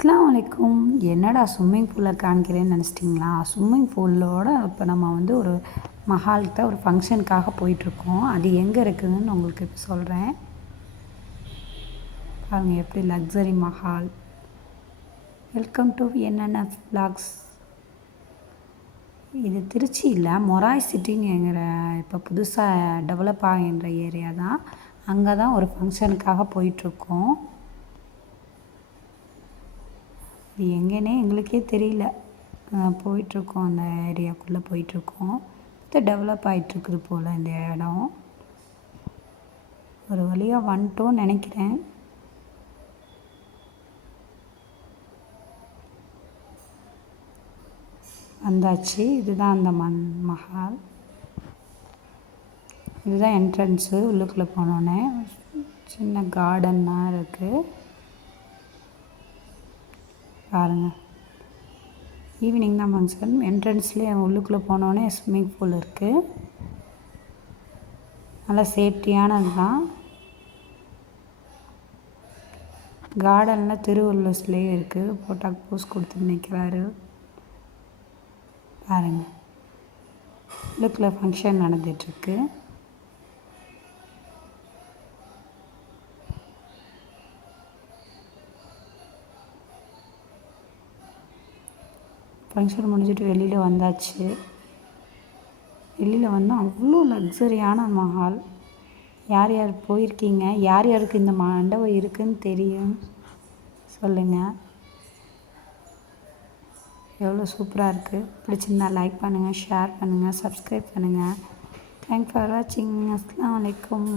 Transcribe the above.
அஸ்ஸலாமு அலைக்கும். என்னடா ஸ்விம்மிங் பூலை காமிக்கிறேன்னு நினச்சிட்டிங்களா? ஸ்விம்மிங் பூலோட இப்போ நம்ம வந்து ஒரு மஹால்கிட்ட ஒரு ஃபங்க்ஷனுக்காக போயிட்டுருக்கோம். அது எங்கே இருக்குதுன்னு உங்களுக்கு இப்போ சொல்கிறேன். பாருங்கள் எப்படி luxury Mahal. Welcome to NNF விலாக்ஸ். இது திருச்சியில் மொராய் சிட்டிங்கிற இப்போ புதுசாக டெவலப் ஆகின்ற ஏரியா தான். அங்கே தான் ஒரு ஃபங்க்ஷனுக்காக போயிட்டுருக்கோம். இது எங்கேனே எங்களுக்கே தெரியல. போயிட்டுருக்கோம், அந்த ஏரியாக்குள்ளே போயிட்டுருக்கோம். இது டெவலப் ஆகிட்டுருக்குது போல் இந்த இடம். ஒரு வழியாக வந்துட்டோன்னு நினைக்கிறேன். வந்தாச்சு. இதுதான் அந்த மஹால். இதுதான் என்ட்ரன்ஸு. உள்ளுக்குள்ளே போனோன்னே சின்ன கார்டன்னாக இருக்குது பாருங்கள். ஈவினிங் தான் ஃபங்க்ஷன். என்ட்ரன்ஸ்லேயே உள்ளுக்குள்ளே போனோடனே ஸ்விம்மிங் பூல் இருக்குது. நல்லா சேஃப்டியானது தான். கார்டனில் திருவள்ளுவர் சிலையே இருக்குது. போட்டாக்கு போஸ் கொடுத்து நிற்கிறாரு பாருங்கள். உள்ளுக்குள்ளே ஃபங்க்ஷன் நடந்துகிட்ருக்கு. ஃபங்க்ஷன் முடிஞ்சிட்டு வெளியில் வந்தாச்சு. வெளியில் வந்து அவ்வளோ லக்ஸரியான மஹால். யார் யார் போயிருக்கீங்க, யார் யாருக்கு இந்த மண்டபம் இருக்குதுன்னு தெரியும் சொல்லுங்கள். எவ்வளோ சூப்பராக இருக்குது. பிடிச்சிருந்தா லைக் பண்ணுங்கள், ஷேர் பண்ணுங்கள், சப்ஸ்கிரைப் பண்ணுங்கள். தேங்க்ஸ் ஃபார் வாட்சிங். அஸ்ஸலாமு அலைக்கும்.